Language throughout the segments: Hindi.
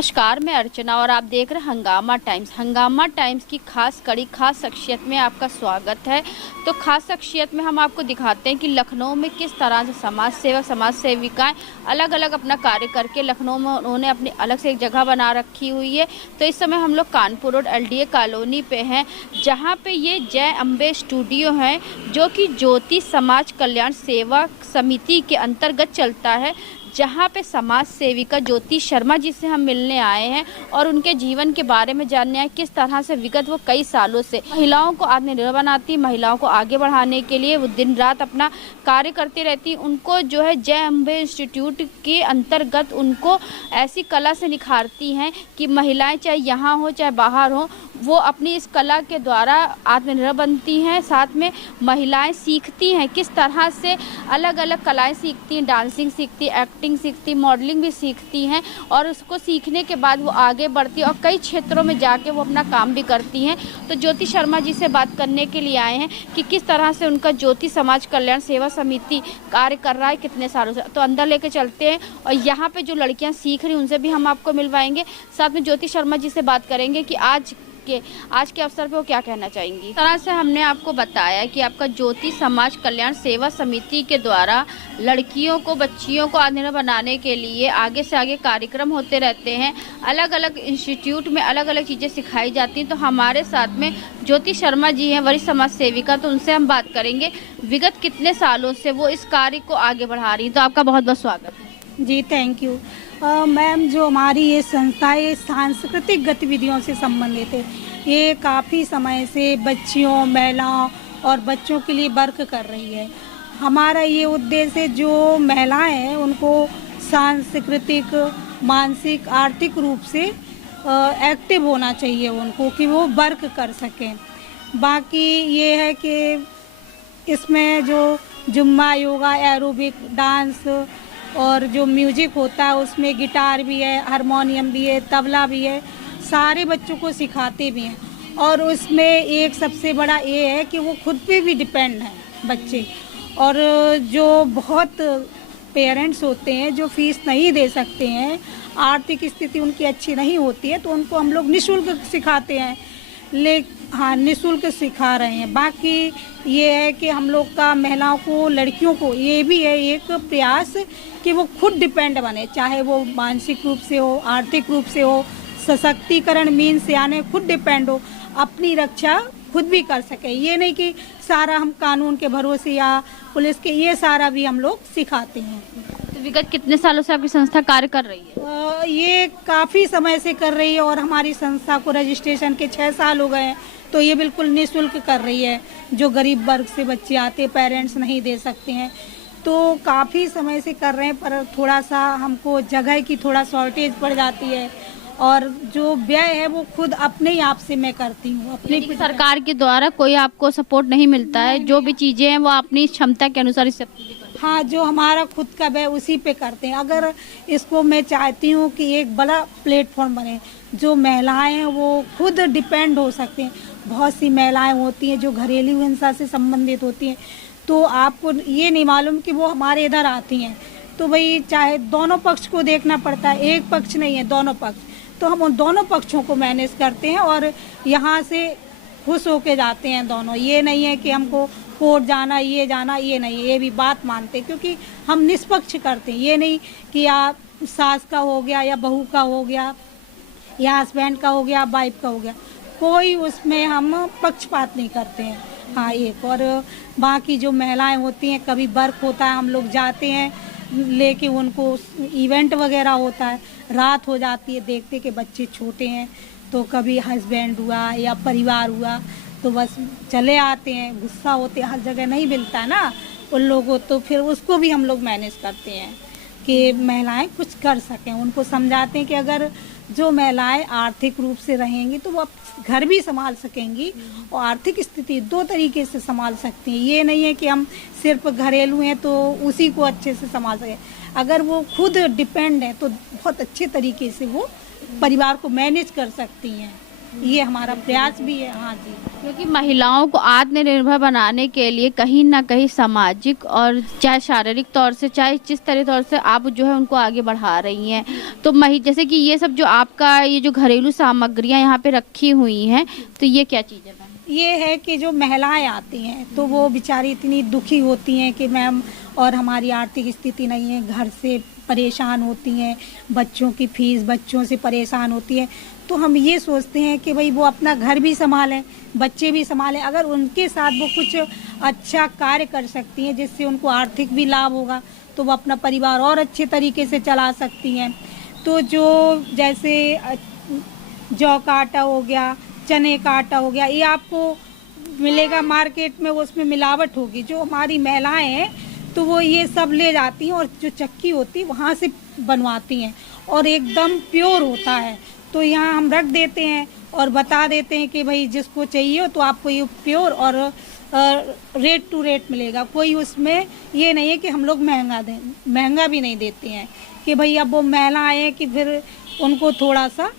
नमस्कार, मैं अर्चना और आप देख रहे हैं हंगामा टाइम्स। हंगामा टाइम्स की खास कड़ी खास शख्सियत में आपका स्वागत है। तो खास शख्सियत में हम आपको दिखाते हैं कि लखनऊ में किस तरह से समाज सेवक समाज सेविकाएं अलग अलग अपना कार्य करके लखनऊ में उन्होंने अपनी अलग से एक जगह बना रखी हुई है। तो इस समय हम लोग कानपुर रोड LDA कॉलोनी पे हैं, जहाँ पे ये जय अम्बे स्टूडियो है, जो कि ज्योति समाज कल्याण सेवा समिति के अंतर्गत चलता है, जहाँ पे समाज सेविका ज्योति शर्मा जी से हम मिलने आए हैं और उनके जीवन के बारे में जानने आए, किस तरह से विगत वो कई सालों से महिलाओं को आत्मनिर्भर बनाती, महिलाओं को आगे बढ़ाने के लिए वो दिन रात अपना कार्य करती रहती। उनको जो है जय अम्बे इंस्टीट्यूट के अंतर्गत उनको ऐसी कला से निखारती हैं कि महिलाएं चाहे यहाँ हो चाहे बाहर हो, वो अपनी इस कला के द्वारा आत्मनिर्भर बनती हैं। साथ में महिलाएं सीखती हैं किस तरह से अलग अलग कलाएं सीखती हैं, डांसिंग सीखती, एक्टिंग सीखती, मॉडलिंग भी सीखती हैं और उसको सीखने के बाद वो आगे बढ़ती और कई क्षेत्रों में जाके वो अपना काम भी करती हैं। तो ज्योति शर्मा जी से बात करने के लिए आए हैं कि किस तरह से उनका ज्योति समाज कल्याण सेवा समिति कार्य कर रहा है कितने सालों से। तो अंदर लेके चलते हैं और यहाँ पे जो लड़कियाँ सीख रही उनसे भी हम आपको मिलवाएंगे। साथ में ज्योति शर्मा जी से बात करेंगे कि आज के अवसर पे वो क्या कहना चाहेंगी। इस तरह से हमने आपको बताया कि आपका ज्योति समाज कल्याण सेवा समिति के द्वारा लड़कियों को बच्चियों को आत्मनिर्भर बनाने के लिए आगे से आगे कार्यक्रम होते रहते हैं। अलग अलग इंस्टीट्यूट में अलग अलग चीज़ें सिखाई जाती हैं। तो हमारे साथ में ज्योति शर्मा जी हैं, वरिष्ठ समाज सेविका। तो उनसे हम बात करेंगे विगत कितने सालों से वो इस कार्य को आगे बढ़ा रही। तो आपका बहुत बहुत स्वागत है जी। Thank you ma'am. जो हमारी ये संस्था है सांस्कृतिक गतिविधियों से संबंधित है। ये काफ़ी समय से बच्चियों, महिलाओं और बच्चों के लिए वर्क कर रही है। हमारा ये उद्देश्य है जो महिलाएं हैं उनको सांस्कृतिक, मानसिक, आर्थिक रूप से एक्टिव होना चाहिए उनको, कि वो वर्क कर सकें। बाकी ये है कि इसमें जो जुम्मा, योगा, एरोबिक, डांस और जो म्यूजिक होता है उसमें गिटार भी है, हारमोनियम भी है, तबला भी है, सारे बच्चों को सिखाते भी हैं। और उसमें एक सबसे बड़ा ये है कि वो खुद पे भी डिपेंड हैं बच्चे। और जो बहुत पेरेंट्स होते हैं जो फीस नहीं दे सकते हैं, आर्थिक स्थिति उनकी अच्छी नहीं होती है, तो उनको हम लोग निःशुल्क सिखाते हैं। हाँ, निःशुल्क सिखा रहे हैं। बाकी ये है कि हम लोग का महिलाओं को, लड़कियों को ये भी है एक प्रयास कि वो खुद डिपेंड बने, चाहे वो मानसिक रूप से हो, आर्थिक रूप से हो। सशक्तिकरण मीन्स यानी खुद डिपेंड हो, अपनी रक्षा खुद भी कर सके। ये नहीं कि सारा हम कानून के भरोसे या पुलिस के, ये सारा भी हम लोग सिखाते हैं। तो विगत कितने सालों से आपकी संस्था कार्य कर रही है? ये काफ़ी समय से कर रही है और हमारी संस्था को रजिस्ट्रेशन के 6 साल हो गए हैं। तो ये बिल्कुल निःशुल्क कर रही है। जो गरीब वर्ग से बच्चे आते, पेरेंट्स नहीं दे सकते हैं, तो काफ़ी समय से कर रहे हैं। पर थोड़ा सा हमको जगह की थोड़ा शॉर्टेज पड़ जाती है और जो व्यय है वो खुद अपने आप से मैं करती हूँ। अपनी सरकार के द्वारा कोई आपको सपोर्ट नहीं मिलता है? जो भी चीज़ें हैं वो अपनी क्षमता के अनुसार इस सब चीज़ें करते हैं। हाँ, जो हमारा खुद का व्यय उसी पे करते हैं। अगर इसको मैं चाहती हूँ कि एक बड़ा प्लेटफॉर्म बने, जो महिलाएं हैं वो खुद डिपेंड हो सकते हैं। बहुत सी महिलाएं होती हैं जो घरेलू हिंसा से संबंधित होती हैं, तो आपको ये नहीं मालूम कि वो हमारे इधर आती हैं। तो भाई चाहे दोनों पक्ष को देखना पड़ता है, एक पक्ष नहीं है, दोनों पक्ष। तो हम उन दोनों पक्षों को मैनेज करते हैं और यहाँ से खुश होके जाते हैं दोनों। ये नहीं है कि हमको कोर्ट जाना, ये जाना, ये नहीं है। ये भी बात मानते हैं क्योंकि हम निष्पक्ष करते हैं। ये नहीं कि या सास का हो गया या बहू का हो गया या हस्बैंड का हो गया, वाइफ का हो गया, कोई उसमें हम पक्षपात नहीं करते हैं। हाँ, एक और बाकी जो महिलाएं होती हैं, कभी वर्क होता है, हम लोग जाते हैं लेके उनको, इवेंट वगैरह होता है, रात हो जाती है, देखते कि बच्चे छोटे हैं, तो कभी हस्बैंड हुआ या परिवार हुआ तो बस चले आते हैं। गुस्सा होते, हर जगह नहीं मिलता ना उन लोगों, तो फिर उसको भी हम लोग मैनेज करते हैं कि महिलाएं कुछ कर सकें। उनको समझाते हैं कि अगर जो महिलाएं आर्थिक रूप से रहेंगी तो वो घर भी संभाल सकेंगी और आर्थिक स्थिति 2 तरीके से संभाल सकती हैं। ये नहीं है कि हम सिर्फ घरेलू हैं तो उसी को अच्छे से संभाल सकें। अगर वो खुद डिपेंड है तो बहुत अच्छे तरीके से वो परिवार को मैनेज कर सकती हैं। ये हमारा प्रयास भी है। हाँ जी, क्योंकि महिलाओं को आत्मनिर्भर बनाने के लिए कहीं ना कहीं सामाजिक और चाहे शारीरिक तौर से चाहे जिस तरह तौर से आप जो है उनको आगे बढ़ा रही हैं। तो जैसे कि ये सब जो आपका ये जो घरेलू सामग्रियां यहाँ पे रखी हुई हैं, तो ये क्या चीज़ें मैम? ये है कि जो महिलाएं आती हैं तो वो बेचारी इतनी दुखी होती हैं कि मैम और हमारी आर्थिक स्थिति नहीं है, घर से परेशान होती हैं, बच्चों की फीस बच्चों से परेशान होती है। तो हम ये सोचते हैं कि भाई वो अपना घर भी संभालें, बच्चे भी संभालें, अगर उनके साथ वो कुछ अच्छा कार्य कर सकती हैं जिससे उनको आर्थिक भी लाभ होगा तो वो अपना परिवार और अच्छे तरीके से चला सकती हैं। तो जो जैसे जौ का आटा हो गया, चने का आटा हो गया, ये आपको मिलेगा मार्केट में, उसमें मिलावट होगी। जो हमारी महिलाएं हैं तो वो ये सब ले जाती हैं और जो चक्की होती है वहाँ से बनवाती हैं और एकदम प्योर होता है। तो यहाँ हम रख देते हैं और बता देते हैं कि भाई जिसको चाहिए तो आपको ये प्योर और रेट टू रेट मिलेगा। कोई उसमें ये नहीं है कि हम लोग महंगा भी नहीं देते हैं कि भाई अब वो महिलाएं हैं कि फिर उनको थोड़ा सा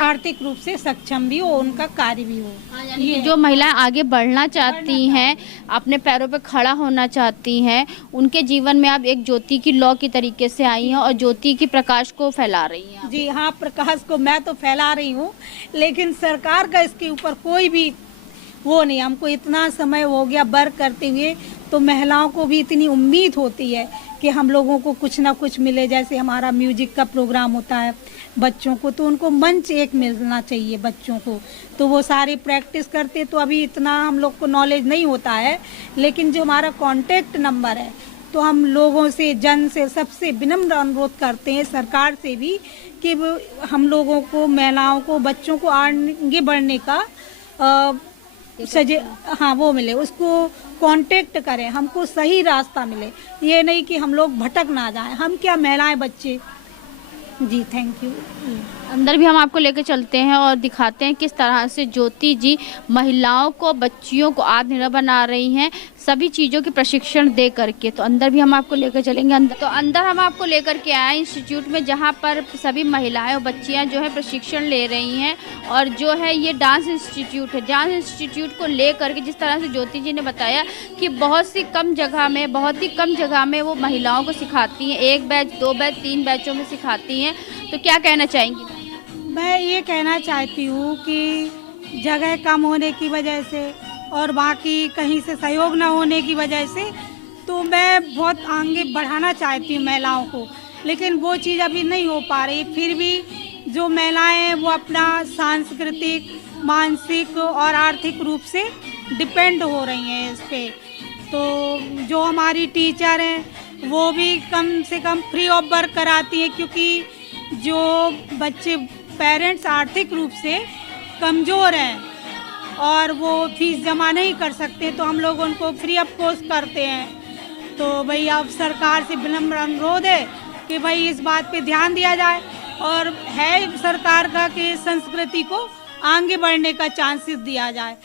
आर्थिक रूप से सक्षम भी हो, उनका कार्य भी हो। ये जो महिलाएं आगे बढ़ना चाहती हैं, अपने पैरों पे खड़ा होना चाहती हैं, उनके जीवन में आप एक ज्योति की लौ की तरीके से आई हैं और ज्योति की प्रकाश को फैला रही हैं। जी हाँ, प्रकाश को मैं तो फैला रही हूँ, लेकिन सरकार का इसके ऊपर कोई भी वो नहीं। हमको इतना समय हो गया वर्क करते हुए, तो महिलाओं को भी इतनी उम्मीद होती है कि हम लोगों को कुछ ना कुछ मिले। जैसे हमारा म्यूजिक का प्रोग्राम होता है बच्चों को, तो उनको मंच एक मिलना चाहिए बच्चों को, तो वो सारी प्रैक्टिस करते। तो अभी इतना हम लोग को नॉलेज नहीं होता है, लेकिन जो हमारा कॉन्टेक्ट नंबर है तो हम लोगों से, जन से, सबसे विनम्र अनुरोध करते हैं, सरकार से भी, कि हम लोगों को, महिलाओं को, बच्चों को आगे बढ़ने का हाँ वो मिले, उसको कांटेक्ट करें, हमको सही रास्ता मिले। ये नहीं कि हम लोग भटक ना जाएं, हम क्या महिलाएं बच्चे। जी थैंक यू। अंदर भी हम आपको लेकर चलते हैं और दिखाते हैं किस तरह से ज्योति जी महिलाओं को, बच्चियों को आत्मनिर्भर बना रही हैं सभी चीज़ों के प्रशिक्षण दे करके। तो अंदर भी हम आपको लेकर चलेंगे। अंदर हम आपको लेकर के आए इंस्टीट्यूट में, जहाँ पर सभी महिलाएं और बच्चियां जो है प्रशिक्षण ले रही हैं। और जो है ये डांस इंस्टीट्यूट है। डांस इंस्टीट्यूट को ले करके जिस तरह से ज्योति जी ने बताया कि बहुत ही कम जगह में वो महिलाओं को सिखाती हैं, 1 बैच 2 बैच 3 बैचों में सिखाती हैं। तो क्या कहना चाहेंगी? मैं ये कहना चाहती हूँ कि जगह कम होने की वजह से और बाकी कहीं से सहयोग ना होने की वजह से तो मैं बहुत आगे बढ़ाना चाहती हूँ महिलाओं को, लेकिन वो चीज़ अभी नहीं हो पा रही। फिर भी जो महिलाएं हैं वो अपना सांस्कृतिक, मानसिक और आर्थिक रूप से डिपेंड हो रही हैं इस पे। तो जो हमारी टीचर हैं वो भी कम से कम फ्री ऑफ वर्क कराती हैं, क्योंकि जो बच्चे पेरेंट्स आर्थिक रूप से कमज़ोर हैं और वो फीस जमा नहीं कर सकते, तो हम लोग उनको फ्री ऑफ कॉस्ट करते हैं। तो भाई अब सरकार से विनम्र अनुरोध है कि भाई इस बात पे ध्यान दिया जाए, और है सरकार का कि संस्कृति को आगे बढ़ने का चांसेस दिया जाए।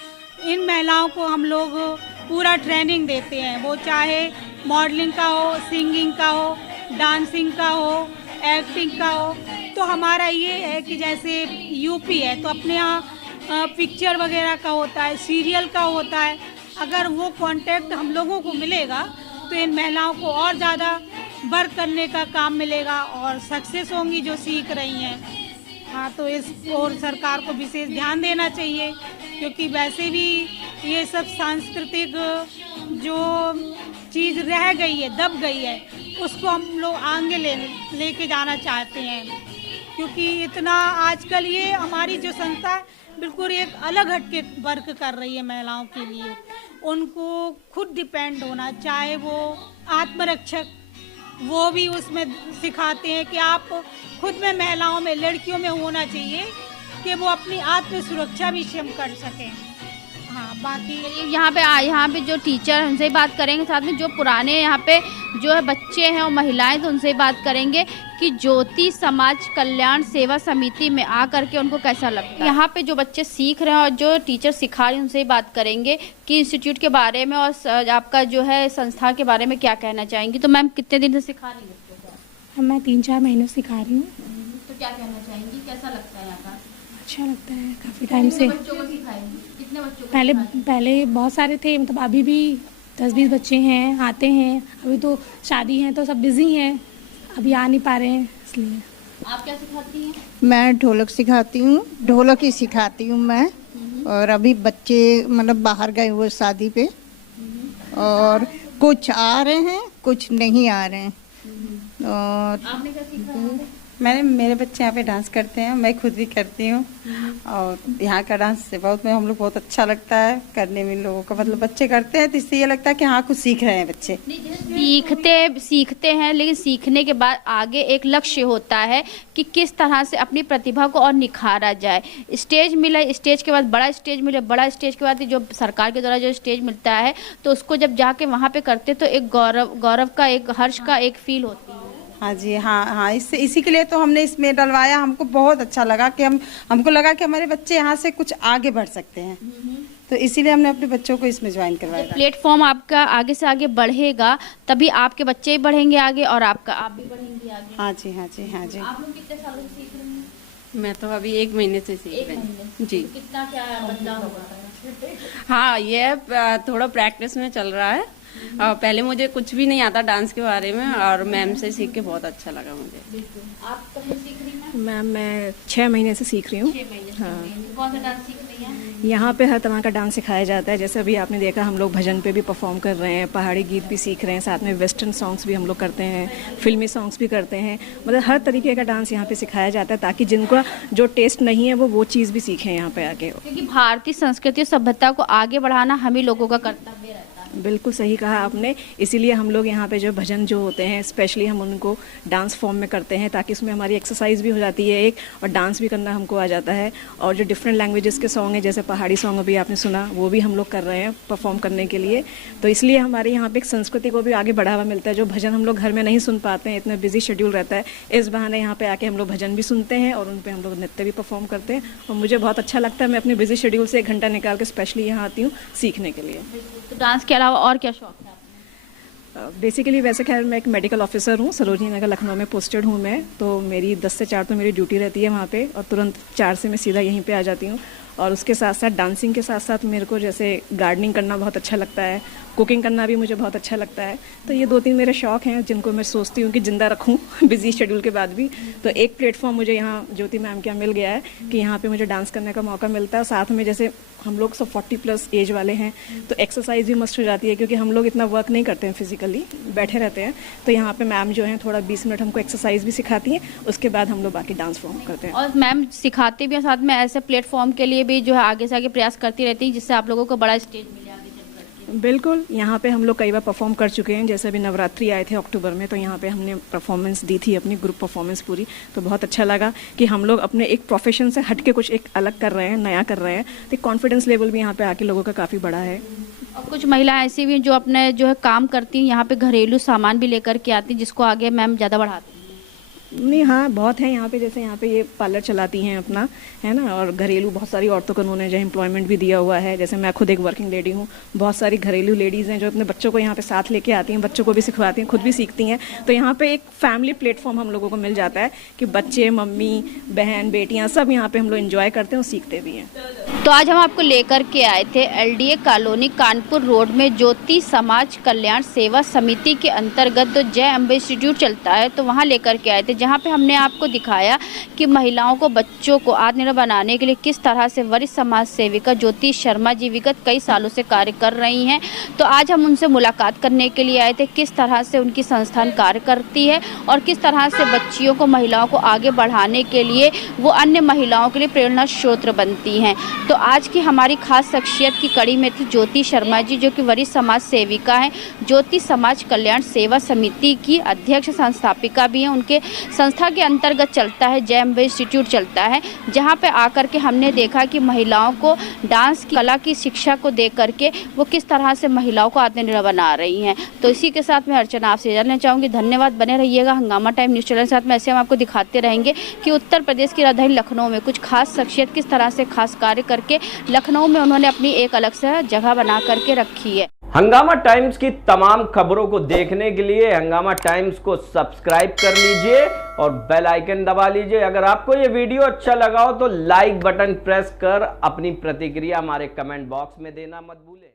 इन महिलाओं को हम लोग पूरा ट्रेनिंग देते हैं, वो चाहे मॉडलिंग का हो, सिंगिंग का हो, डांसिंग का हो, एक्टिंग का हो। तो हमारा ये है कि जैसे यूपी है तो अपने यहाँ पिक्चर वगैरह का होता है, सीरियल का होता है। अगर वो कांटेक्ट हम लोगों को मिलेगा तो इन महिलाओं को और ज़्यादा वर्क करने का काम मिलेगा और सक्सेस होंगी जो सीख रही हैं। हाँ, तो इस और सरकार को विशेष ध्यान देना चाहिए, क्योंकि वैसे भी ये सब सांस्कृतिक जो चीज़ रह गई है, दब गई है, उसको हम लोग आगे लेके जाना चाहते हैं। क्योंकि इतना आजकल ये हमारी जो संस्था है बिल्कुल एक अलग हटके वर्क कर रही है महिलाओं के लिए। उनको खुद डिपेंड होना, चाहे वो आत्मरक्षक, वो भी उसमें सिखाते हैं कि आप खुद में, महिलाओं में, लड़कियों में होना चाहिए कि वो अपनी आत्म सुरक्षा भी स्वयं कर सकें। हाँ, बाकी यहाँ पे जो टीचर हैं उनसे बात करेंगे, साथ में जो पुराने यहाँ पे जो है बच्चे हैं और महिलाएं, तो उनसे बात करेंगे कि ज्योति समाज कल्याण सेवा समिति में आकर के उनको कैसा लगता है। यहाँ पे जो बच्चे सीख रहे हैं और जो टीचर सिखा रहे हैं उनसे बात करेंगे कि इंस्टीट्यूट के बारे में और आपका जो है संस्था के बारे में क्या कहना चाहेंगी। तो मैम कितने दिन से सिखा रही हैं? मैं 3-4 महीनों सिखा रही हूँ। तो क्या कहना चाहेंगी, कैसा लगता है यहाँ का? अच्छा लगता है काफ़ी टाइम से। बच्चों को सिखाएंगे, कितने बच्चों को पहले सिखाएंगे? पहले बहुत सारे थे, मतलब अभी भी 10-20 बच्चे हैं, आते हैं। अभी तो शादी है तो सब बिज़ी हैं, अभी आ नहीं पा रहे हैं इसलिए। आप क्या सिखाती हैं? मैं ढोलक सिखाती हूँ, ढोलक ही सिखाती हूँ मैं। और अभी बच्चे मतलब बाहर गए हुए शादी पे, और कुछ आ रहे हैं कुछ नहीं आ रहे हैं। और आपने क्या सीखा? मेरे बच्चे यहाँ पे डांस करते हैं, मैं खुद भी करती हूँ। और यहाँ का डांस से हम लोग बहुत अच्छा लगता है करने में। लोगों का मतलब बच्चे करते हैं तो इससे ये लगता है कि हाँ कुछ सीख रहे हैं बच्चे। सीखते हैं, लेकिन सीखने के बाद आगे एक लक्ष्य होता है कि किस तरह से अपनी प्रतिभा को और निखारा जाए। स्टेज मिला, स्टेज के बाद बड़ा स्टेज मिले, बड़ा स्टेज के बाद जो सरकार के द्वारा जो स्टेज मिलता है तो उसको जब जाके वहाँ पे करते तो एक गौरव का, एक हर्ष का एक फील होती है। हाँ जी, हाँ, इसी के लिए तो हमने इसमें डलवाया। हमको बहुत अच्छा लगा कि हमको लगा कि हमारे बच्चे यहाँ से कुछ आगे बढ़ सकते हैं, तो इसीलिए हमने अपने बच्चों को इसमें ज्वाइन करवाया। प्लेटफॉर्म आपका आगे से आगे बढ़ेगा तभी आपके बच्चे भी बढ़ेंगे आगे और आप भी बढ़ेंगे आगे। हाँ जी, हाँ जी, हाँ जी। आप लोग कितने सालों से सीख रहे हैं? मैं तो अभी 1 महीने से सीख रही हूँ जी। कितना क्या बदलाव होगा? हाँ, ये थोड़ा प्रैक्टिस में चल रहा है। पहले मुझे कुछ भी नहीं आता डांस के बारे में, और मैम से सीख के बहुत अच्छा लगा मुझे। आप कब सीख रही हैं? मैम मैं 6 महीने से सीख रही हूँ। 6 महीने से। कौन सा डांस सीख रही हैं? यहाँ पे हर तरह का डांस सिखाया जाता है। जैसे अभी आपने देखा हम लोग भजन पे भी परफॉर्म कर रहे हैं, पहाड़ी गीत भी सीख रहे हैं, साथ में वेस्टर्न सॉन्ग्स भी हम लोग करते हैं, फिल्मी सॉन्ग्स भी करते हैं। मतलब हर तरीके का डांस यहाँ पे सिखाया जाता है ताकि जिनको जो टेस्ट नहीं है वो चीज़ भी सीखें यहाँ पे आके। क्योंकि भारतीय संस्कृति और सभ्यता को आगे बढ़ाना हम ही लोगों का कर्तव्य रहता है। बिल्कुल सही कहा आपने। इसीलिए हम लोग यहाँ पे जो भजन जो होते हैं स्पेशली हम उनको डांस फॉर्म में करते हैं ताकि उसमें हमारी एक्सरसाइज भी हो जाती है एक, और डांस भी करना हमको आ जाता है। और जो डिफरेंट लैंग्वेजेस के सॉन्ग हैं, जैसे पहाड़ी सॉन्ग अभी आपने सुना, वो भी हम लोग कर रहे हैं परफॉर्म करने के लिए। तो इसलिए हमारे यहाँ पे एक संस्कृति को भी आगे बढ़ावा मिलता है। जो भजन हम लोग घर में नहीं सुन पाते हैं, इतना बिजी शेड्यूल रहता है, इस बहाने यहाँ पे आके हम लोग भजन भी सुनते हैं और उन पर हम लोग नृत्य भी परफॉर्म करते हैं। और मुझे बहुत अच्छा लगता है। मैं अपने बिजी शेड्यूल से 1 घंटा निकाल के स्पेशली यहाँ आती हूँ सीखने के लिए। तो डांस के अलावा और क्या शौक है? बेसिकली वैसे खैर मैं एक मेडिकल ऑफिसर हूँ, सरोजनी नगर लखनऊ में पोस्टेड हूँ मैं। तो मेरी 10 से 4 तो मेरी ड्यूटी रहती है वहाँ पे, और तुरंत 4 से मैं सीधा यहीं पे आ जाती हूँ। और उसके साथ साथ डांसिंग के साथ साथ मेरे को जैसे गार्डनिंग करना बहुत अच्छा लगता है, कुकिंग करना भी मुझे बहुत अच्छा लगता है। तो ये 2-3 मेरे शौक हैं जिनको मैं सोचती हूँ कि ज़िंदा रखूँ बिजी शेड्यूल के बाद भी। तो एक प्लेटफॉर्म मुझे यहाँ ज्योति मैम के यहाँ मिल गया है कि यहाँ पे मुझे डांस करने का मौका मिलता है। साथ में जैसे हम लोग सब 40+ एज वाले हैं तो एक्सरसाइज भी मस्ट हो जाती है, क्योंकि हम लोग इतना वर्क नहीं करते हैं, फिजिकली बैठे रहते हैं। तो यहाँ पे मैम जो हैं थोड़ा 20 मिनट हमको एक्सरसाइज भी सिखाती हैं, उसके बाद हम लोग बाकी डांस फॉर्म करते हैं। और मैम सिखाते भी हैं, साथ में ऐसे प्लेटफॉर्म के लिए भी जो है आगे से आगे प्रयास करती रहती है जिससे आप लोगों को बड़ा स्टेज मिले आगे चल करके। बिल्कुल, यहाँ पे हम लोग कई बार परफॉर्म कर चुके हैं। जैसे अभी नवरात्रि आए थे अक्टूबर में, तो यहाँ पे हमने परफॉर्मेंस दी थी अपनी ग्रुप परफॉर्मेंस पूरी। तो बहुत अच्छा लगा कि हम लोग अपने एक प्रोफेशन से हट के कुछ एक अलग कर रहे हैं, नया कर रहे हैं। तो कॉन्फिडेंस लेवल भी यहाँ पे आके लोगों का काफ़ी बड़ा है। और कुछ महिलाएं ऐसी भी हैं जो अपने जो है काम करती हैं, यहाँ पे घरेलू सामान भी लेकर के आती हैं जिसको आगे मैम ज़्यादा बढ़ाती हैं। नहीं, हाँ बहुत है यहाँ पे। जैसे यहाँ पे ये पार्लर चलाती हैं अपना, है ना, और घरेलू बहुत सारी औरतों को उन्होंने जो एम्प्लॉयमेंट भी दिया हुआ है। जैसे मैं खुद एक वर्किंग लेडी हूँ, बहुत सारी घरेलू लेडीज़ हैं जो अपने बच्चों को यहाँ पे साथ लेके आती हैं, बच्चों को भी सिखवाती हैं, खुद भी सीखती हैं। तो यहाँ पे एक फैमिली प्लेटफॉर्म हम लोगों को मिल जाता है कि बच्चे, मम्मी, बहन, बेटियाँ सब यहाँ पे हम लोग एंजॉय करते हैं और सीखते भी हैं। तो आज हम आपको लेकर के आए थे LDA कॉलोनी कानपुर रोड में ज्योति समाज कल्याण सेवा समिति के अंतर्गत जो जय अम्बे इंस्टीट्यूट चलता है, तो वहाँ लेकर के आए थे, जहाँ पे हमने आपको दिखाया कि महिलाओं को, बच्चों को आत्मनिर्भर बनाने के लिए किस तरह से वरिष्ठ समाज सेविका ज्योति शर्मा जी विगत कई सालों से कार्य कर रही हैं। तो आज हम उनसे मुलाकात करने के लिए आए थे, किस तरह से उनकी संस्थान कार्य करती है और किस तरह से बच्चियों को, महिलाओं को आगे बढ़ाने के लिए वो अन्य महिलाओं के लिए प्रेरणा स्रोत बनती हैं। तो आज की हमारी खास शख्सियत की कड़ी में थी ज्योति शर्मा जी, जो कि वरिष्ठ समाज सेविका हैं, ज्योति समाज कल्याण सेवा समिति की अध्यक्ष संस्थापिका भी हैं। उनके संस्था के अंतर्गत चलता है जय अम्बे इंस्टीट्यूट चलता है, जहां पे आकर के हमने देखा कि महिलाओं को डांस की कला की शिक्षा को दे करके वो किस तरह से महिलाओं को आत्मनिर्भर बना रही हैं। तो इसी के साथ मैं अर्चना आपसे जानना चाहूँगी। धन्यवाद, बने रहिएगा हंगामा टाइम न्यूज़ चैनल के साथ में। ऐसे हम आपको दिखाते रहेंगे कि उत्तर प्रदेश की राजधानी लखनऊ में कुछ खास शख्सियत किस तरह से खास कार्य करके लखनऊ में उन्होंने अपनी एक अलग से जगह बना करके रखी है। हंगामा टाइम्स की तमाम खबरों को देखने के लिए हंगामा टाइम्स को सब्सक्राइब कर लीजिए और बेल आइकन दबा लीजिए। अगर आपको ये वीडियो अच्छा लगा हो तो लाइक बटन प्रेस कर अपनी प्रतिक्रिया हमारे कमेंट बॉक्स में देना मत भूलें।